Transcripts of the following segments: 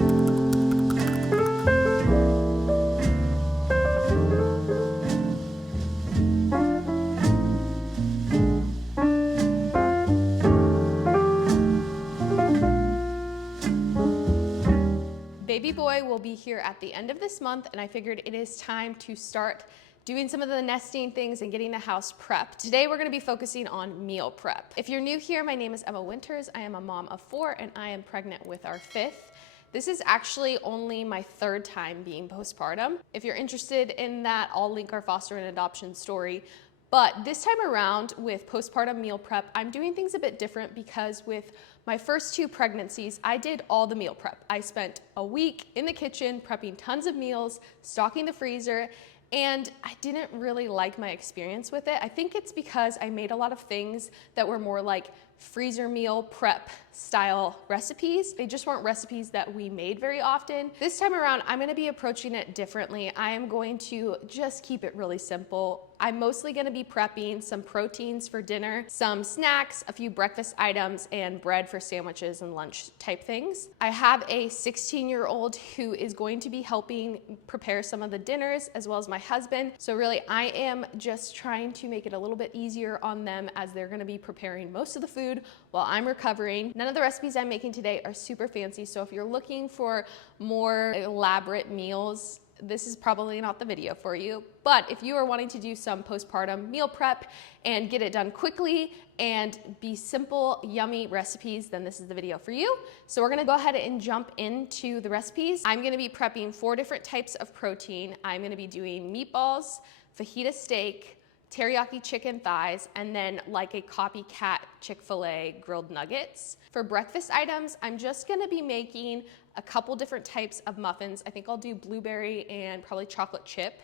Baby boy will be here at the end of this month, and I figured it is time to start doing some of the nesting things and getting the house prepped. Today we're gonna be focusing on meal prep. If you're new here, my name is Emma Winters. I am a mom of 4 and I am pregnant with our 5th. This is actually only my 3rd time being postpartum. If you're interested in that, I'll link our foster and adoption story. But this time around with postpartum meal prep, I'm doing things a bit different because with my first 2 pregnancies, I did all the meal prep. I spent a week in the kitchen prepping tons of meals, stocking the freezer, and I didn't really like my experience with it. I think it's because I made a lot of things that were more like freezer meal prep style recipes. They just weren't recipes that we made very often. This time around, I'm gonna be approaching it differently. I am going to just keep it really simple. I'm mostly gonna be prepping some proteins for dinner, some snacks, a few breakfast items, and bread for sandwiches and lunch type things. I have a 16-year-old who is going to be helping prepare some of the dinners, as well as my husband. So really, I am just trying to make it a little bit easier on them as they're gonna be preparing most of the food while I'm recovering. None of the recipes I'm making today are super fancy, so if you're looking for more elaborate meals, this is probably not the video for you. But if you are wanting to do some postpartum meal prep and get it done quickly and be simple, yummy recipes, then this is the video for you. So we're gonna go ahead and jump into the recipes. I'm gonna be prepping 4 different types of protein. I'm gonna be doing meatballs, fajita steak, teriyaki chicken thighs, and then like a copycat Chick-fil-A grilled nuggets. For breakfast items, I'm just gonna be making a couple different types of muffins. I think I'll do blueberry and probably chocolate chip,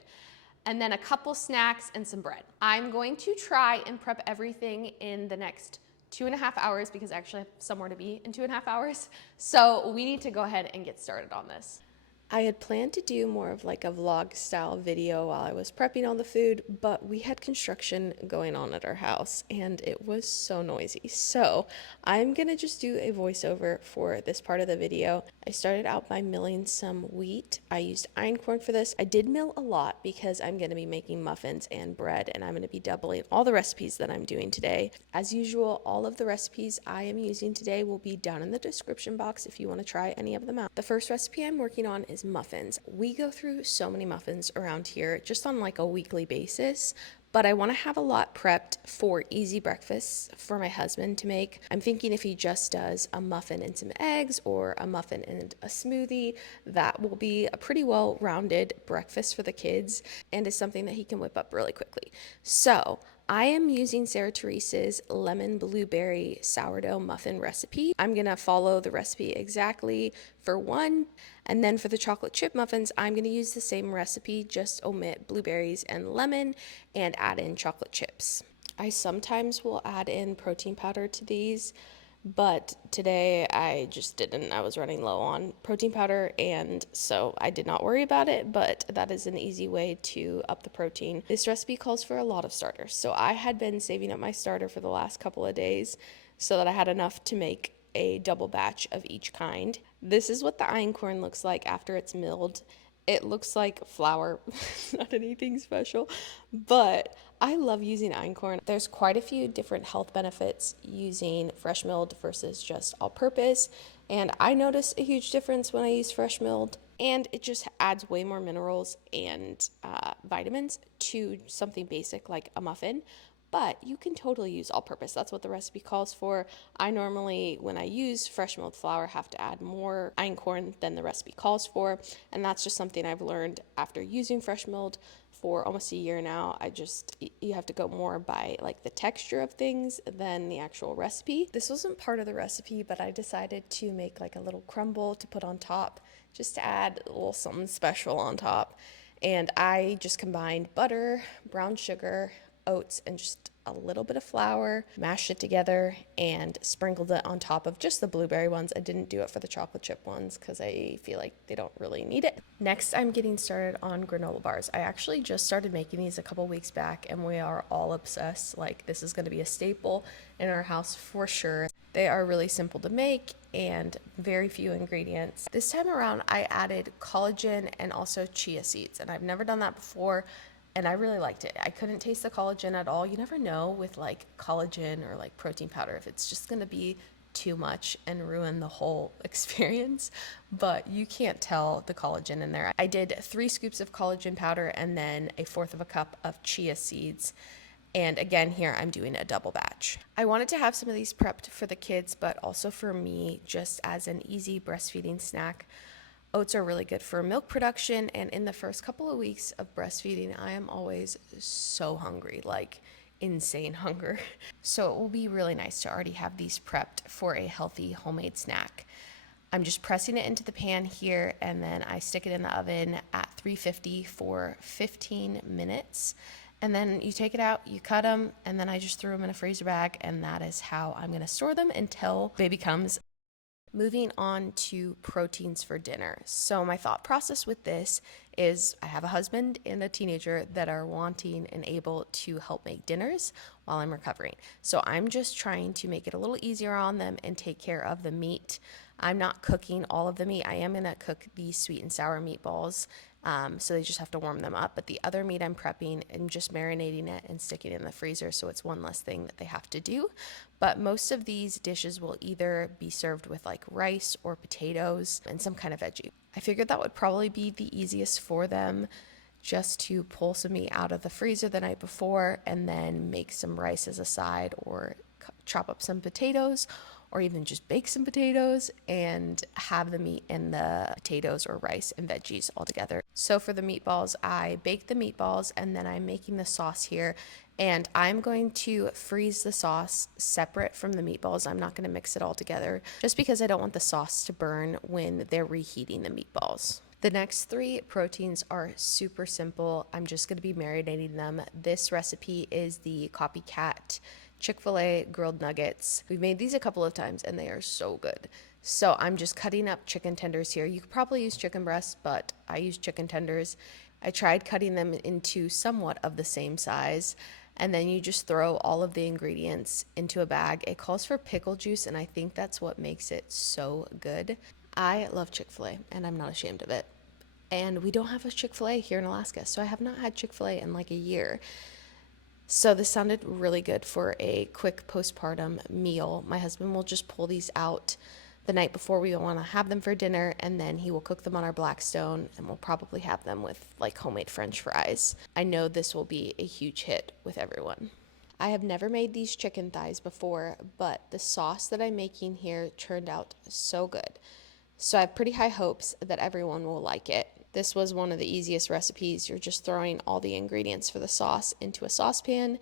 and then a couple snacks and some bread. I'm going to try and prep everything in the next 2.5 hours because I actually have somewhere to be in 2.5 hours. So we need to go ahead and get started on this. I had planned to do more of like a vlog style video while I was prepping all the food, but we had construction going on at our house and it was so noisy. So I'm gonna just do a voiceover for this part of the video. I started out by milling some wheat. I used einkorn for this. I did mill a lot because I'm gonna be making muffins and bread, and I'm gonna be doubling all the recipes that I'm doing today. As usual, all of the recipes I am using today will be down in the description box if you wanna try any of them out. The first recipe I'm working on is muffins. We go through so many muffins around here just on like a weekly basis, but I want to have a lot prepped for easy breakfasts for my husband to make. I'm thinking if he just does a muffin and some eggs or a muffin and a smoothie, that will be a pretty well-rounded breakfast for the kids and is something that he can whip up really quickly. So I am using Sarah Teresa's lemon blueberry sourdough muffin recipe. I'm gonna follow the recipe exactly for one, and then for the chocolate chip muffins, I'm gonna use the same recipe, just omit blueberries and lemon and add in chocolate chips. I sometimes will add in protein powder to these, but today I just didn't. I was running low on protein powder, and so I did not worry about it, but that is an easy way to up the protein. This recipe calls for a lot of starters, so I had been saving up my starter for the last couple of days so that I had enough to make a double batch of each kind. This is what the einkorn looks like after it's milled. It looks like flour, not anything special, but I love using einkorn. There's quite a few different health benefits using fresh milled versus just all-purpose, and I notice a huge difference when I use fresh milled, and it just adds way more minerals and vitamins to something basic like a muffin. But you can totally use all-purpose. That's what the recipe calls for. I normally, when I use fresh milled flour, have to add more einkorn than the recipe calls for, and that's just something I've learned after using fresh milled for almost a year now. You have to go more by like the texture of things than the actual recipe. This wasn't part of the recipe, but I decided to make like a little crumble to put on top, just to add a little something special on top. And I just combined butter, brown sugar, oats, and just a little bit of flour, mashed it together, and sprinkled it on top of just the blueberry ones. I didn't do it for the chocolate chip ones because I feel like they don't really need it. Next, I'm getting started on granola bars. I actually just started making these a couple weeks back, and we are all obsessed. Like, this is going to be a staple in our house for sure. They are really simple to make and very few ingredients. This time around, I added collagen and also chia seeds, and I've never done that before, and I really liked it. I couldn't taste the collagen at all. You never know with like collagen or like protein powder if it's just gonna be too much and ruin the whole experience, but you can't tell the collagen in there. I did 3 scoops of collagen powder and then 1/4 of a cup of chia seeds. And again, here I'm doing a double batch. I wanted to have some of these prepped for the kids, but also for me, just as an easy breastfeeding snack. Oats are really good for milk production, and in the first couple of weeks of breastfeeding, I am always so hungry, like insane hunger. So it will be really nice to already have these prepped for a healthy homemade snack. I'm just pressing it into the pan here, and then I stick it in the oven at 350 for 15 minutes. And then you take it out, you cut them, and then I just threw them in a freezer bag, and that is how I'm gonna store them until baby comes. Moving on to proteins for dinner. So my thought process with this is I have a husband and a teenager that are wanting and able to help make dinners while I'm recovering. So I'm just trying to make it a little easier on them and take care of the meat. I'm not cooking all of the meat. I am gonna cook these sweet and sour meatballs. So they just have to warm them up. But the other meat I'm prepping and just marinating it and sticking it in the freezer, so it's one less thing that they have to do. But most of these dishes will either be served with like rice or potatoes and some kind of veggie. I figured that would probably be the easiest for them, just to pull some meat out of the freezer the night before and then make some rice as a side, or chop up some potatoes, or even just bake some potatoes and have the meat and the potatoes or rice and veggies all together. So for the meatballs, I bake the meatballs and then I'm making the sauce here, and I'm going to freeze the sauce separate from the meatballs. I'm not going to mix it all together just because I don't want the sauce to burn when they're reheating the meatballs. The next 3 proteins are super simple. I'm just going to be marinating them. This recipe is the copycat Chick-fil-A grilled nuggets. We've made these a couple of times and they are so good. So I'm just cutting up chicken tenders here. You could probably use chicken breasts, but I use chicken tenders. I tried cutting them into somewhat of the same size, and then you just throw all of the ingredients into a bag. It calls for pickle juice, and I think that's what makes it so good. I love Chick-fil-A, and I'm not ashamed of it. And we don't have a Chick-fil-A here in Alaska, so I have not had Chick-fil-A in like a year. So this sounded really good for a quick postpartum meal. My husband will just pull these out the night before we want to have them for dinner, and then he will cook them on our Blackstone, and we'll probably have them with like homemade French fries. I know this will be a huge hit with everyone. I have never made these chicken thighs before, but the sauce that I'm making here turned out so good. So I have pretty high hopes that everyone will like it. This was one of the easiest recipes. You're just throwing all the ingredients for the sauce into a saucepan,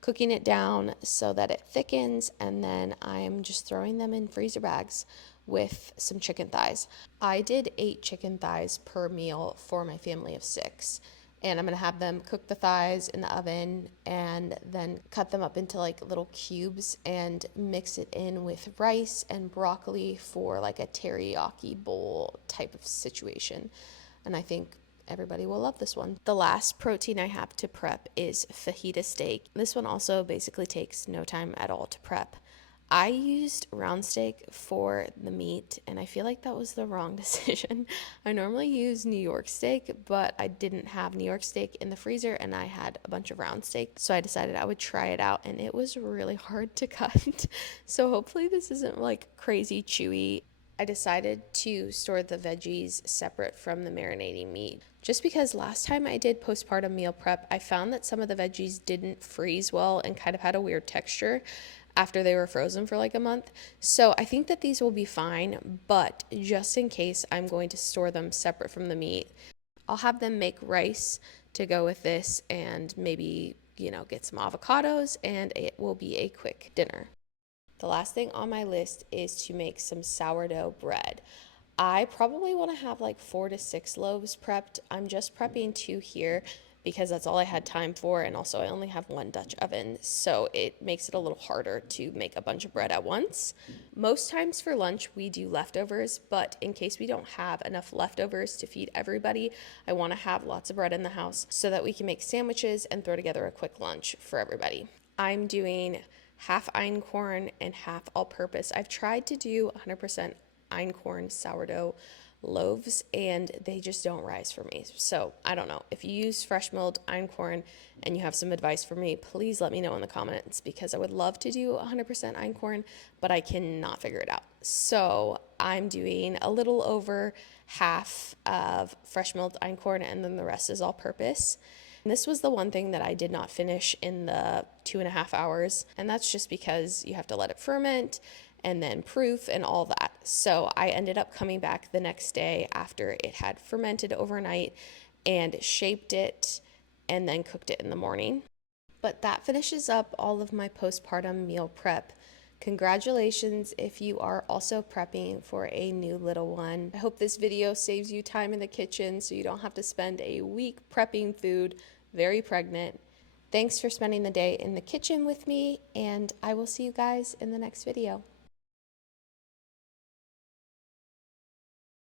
cooking it down so that it thickens, and then I'm just throwing them in freezer bags with some chicken thighs. I did 8 chicken thighs per meal for my family of 6. And I'm going to have them cook the thighs in the oven and then cut them up into like little cubes and mix it in with rice and broccoli for like a teriyaki bowl type of situation. And I think everybody will love this one. The last protein I have to prep is fajita steak. This one also basically takes no time at all to prep. I used round steak for the meat, and I feel like that was the wrong decision. I normally use New York steak, but I didn't have New York steak in the freezer, and I had a bunch of round steak, so I decided I would try it out, and it was really hard to cut. So hopefully this isn't like crazy chewy. I decided to store the veggies separate from the marinating meat, just because last time I did postpartum meal prep, I found that some of the veggies didn't freeze well and kind of had a weird texture after they were frozen for like a month. So I think that these will be fine, but just in case, I'm going to store them separate from the meat. I'll have them make rice to go with this and maybe, get some avocados, and it will be a quick dinner. The last thing on my list is to make some sourdough bread. I probably want to have like 4 to 6 loaves prepped. I'm just prepping 2 here because that's all I had time for, and also I only have 1 Dutch oven, so it makes it a little harder to make a bunch of bread at once. Most times for lunch we do leftovers, but in case we don't have enough leftovers to feed everybody, I want to have lots of bread in the house so that we can make sandwiches and throw together a quick lunch for everybody. I'm doing half einkorn and half all-purpose. I've tried to do 100% einkorn sourdough loaves and they just don't rise for me. So I don't know. If you use fresh milled einkorn and you have some advice for me, please let me know in the comments, because I would love to do 100% einkorn, but I cannot figure it out. So I'm doing a little over half of fresh milled einkorn and then the rest is all purpose. And this was the one thing that I did not finish in the 2.5 hours, and that's just because you have to let it ferment and then proof and all that. So I ended up coming back the next day after it had fermented overnight and shaped it and then cooked it in the morning. But that finishes up all of my postpartum meal prep. Congratulations if you are also prepping for a new little one. I hope this video saves you time in the kitchen so you don't have to spend a week prepping food very pregnant. Thanks for spending the day in the kitchen with me, and I will see you guys in the next video.